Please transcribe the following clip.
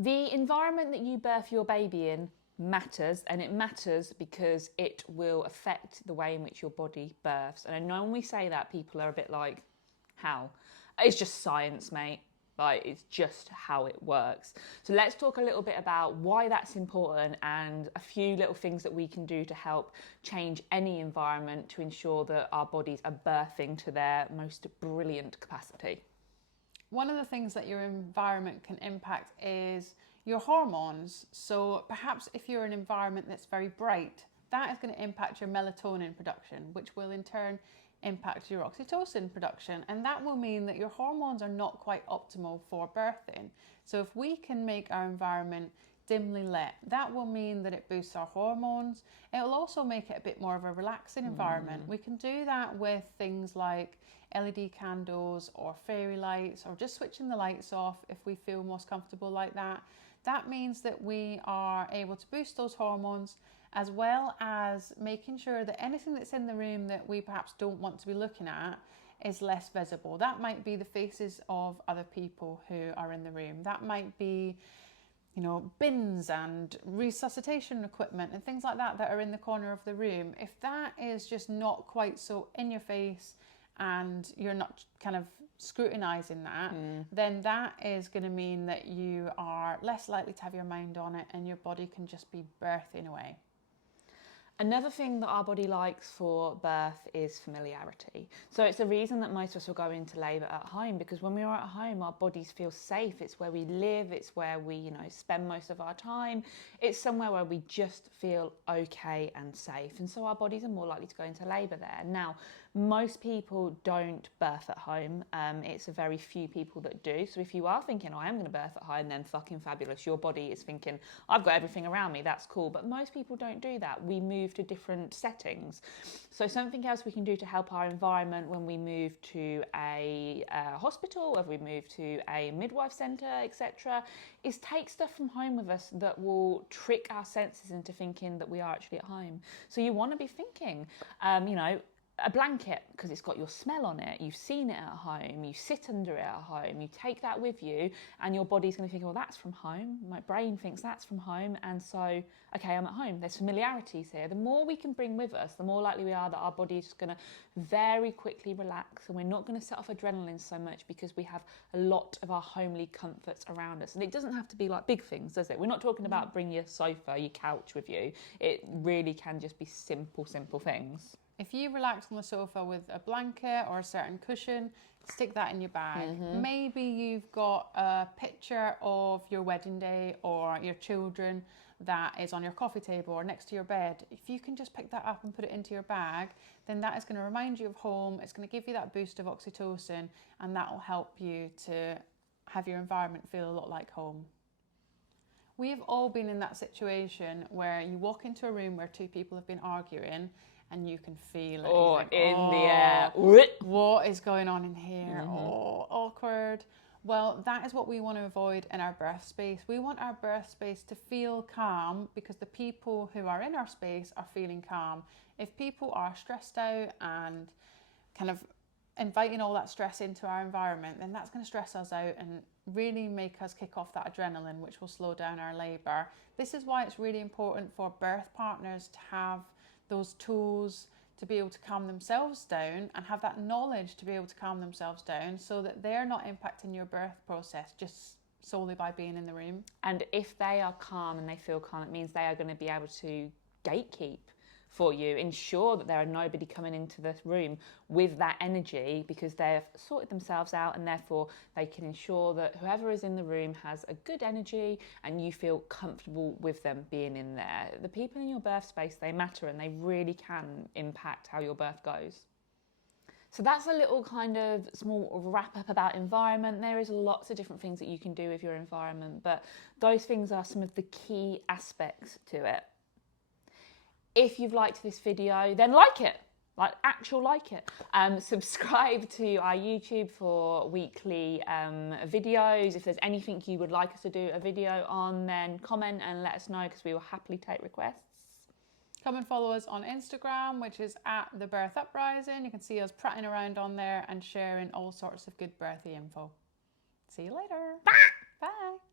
The environment that you birth your baby in matters, and it matters because it will affect the way in which your body births. And I know when we say that, people are a bit like, how? It's just science, mate. Like, it's just how it works. So let's talk a little bit about why that's important and a few little things that we can do to help change any environment to ensure that our bodies are birthing to their most brilliant capacity. One of the things that your environment can impact is your hormones. So perhaps if you're in an environment that's very bright, that is going to impact your melatonin production, which will in turn impact your oxytocin production, and that will mean that your hormones are not quite optimal for birthing. So if we can make our environment dimly lit, that will mean that it boosts our hormones. It will also make it a bit more of a relaxing environment. We can do that with things like LED candles or fairy lights, or just switching the lights off if we feel most comfortable like that. That means that we are able to boost those hormones, as well as making sure that anything that's in the room that we perhaps don't want to be looking at is less visible. That might be the faces of other people who are in the room. That might be, you know, bins and resuscitation equipment and things like that that are in the corner of the room. If that is just not quite so in your face and you're not kind of scrutinizing that, then that is going to mean that you are less likely to have your mind on it and your body can just be birthing away. Another thing that our body likes for birth is familiarity. So it's the reason that most of us will go into labour at home, because when we are at home, our bodies feel safe. It's where we live. It's where we, you know, spend most of our time. It's somewhere where we just feel okay and safe. And so our bodies are more likely to go into labour there. Now, most people don't birth at home. It's a very few people that do. So if you are thinking, oh, I am going to birth at home, then fucking fabulous. Your body is thinking, I've got everything around me. That's cool. But most people don't do that. We move to different settings. So something else we can do to help our environment when we move to a hospital, or we move to a midwife centre, etc., is take stuff from home with us that will trick our senses into thinking that we are actually at home. So you want to be thinking, you know, a blanket, because it's got your smell on it. You've seen it at home. You sit under it at home. You take that with you, and your body's going to think, well, that's from home. My brain thinks that's from home, and so, okay, I'm at home. There's familiarities here. The more we can bring with us, the more likely we are that our body is just going to very quickly relax, and we're not going to set off adrenaline so much because we have a lot of our homely comforts around us. And it doesn't have to be like big things, does it? We're not talking about bring your sofa, your couch with you. It really can just be simple things. If you relax on the sofa with a blanket or a certain cushion, stick that in your bag. Maybe you've got a picture of your wedding day or your children that is on your coffee table or next to your bed. If you can just pick that up and put it into your bag, then that is going to remind you of home. It's going to give you that boost of oxytocin, and that will help you to have your environment feel a lot like home. We've all been in that situation where you walk into a room where two people have been arguing, and you can feel it. Oh, like, the air. What is going on in here? Oh, awkward. Well, that is what we want to avoid in our birth space. We want our birth space to feel calm because the people who are in our space are feeling calm. If people are stressed out and kind of inviting all that stress into our environment, then that's going to stress us out and really make us kick off that adrenaline, which will slow down our labour. This is why it's really important for birth partners to have those tools to be able to calm themselves down and have that knowledge to be able to calm themselves down, so that they're not impacting your birth process just solely by being in the room. And if they are calm and they feel calm, it means they are going to be able to gatekeep for you, ensure that there are nobody coming into the room with that energy, because they've sorted themselves out, and therefore they can ensure that whoever is in the room has a good energy and you feel comfortable with them being in there. The people in your birth space, they matter, and they really can impact how your birth goes. So that's a little kind of small wrap up about environment. There is lots of different things that you can do with your environment, but those things are some of the key aspects to it. If you've liked this video, then like it. Like it. Subscribe to our YouTube for weekly videos. If there's anything you would like us to do a video on, then comment and let us know, because we will happily take requests. Come and follow us on Instagram, which is @thebirthuprising. You can see us prattling around on there and sharing all sorts of good birthy info. See you later. Bye. Bye.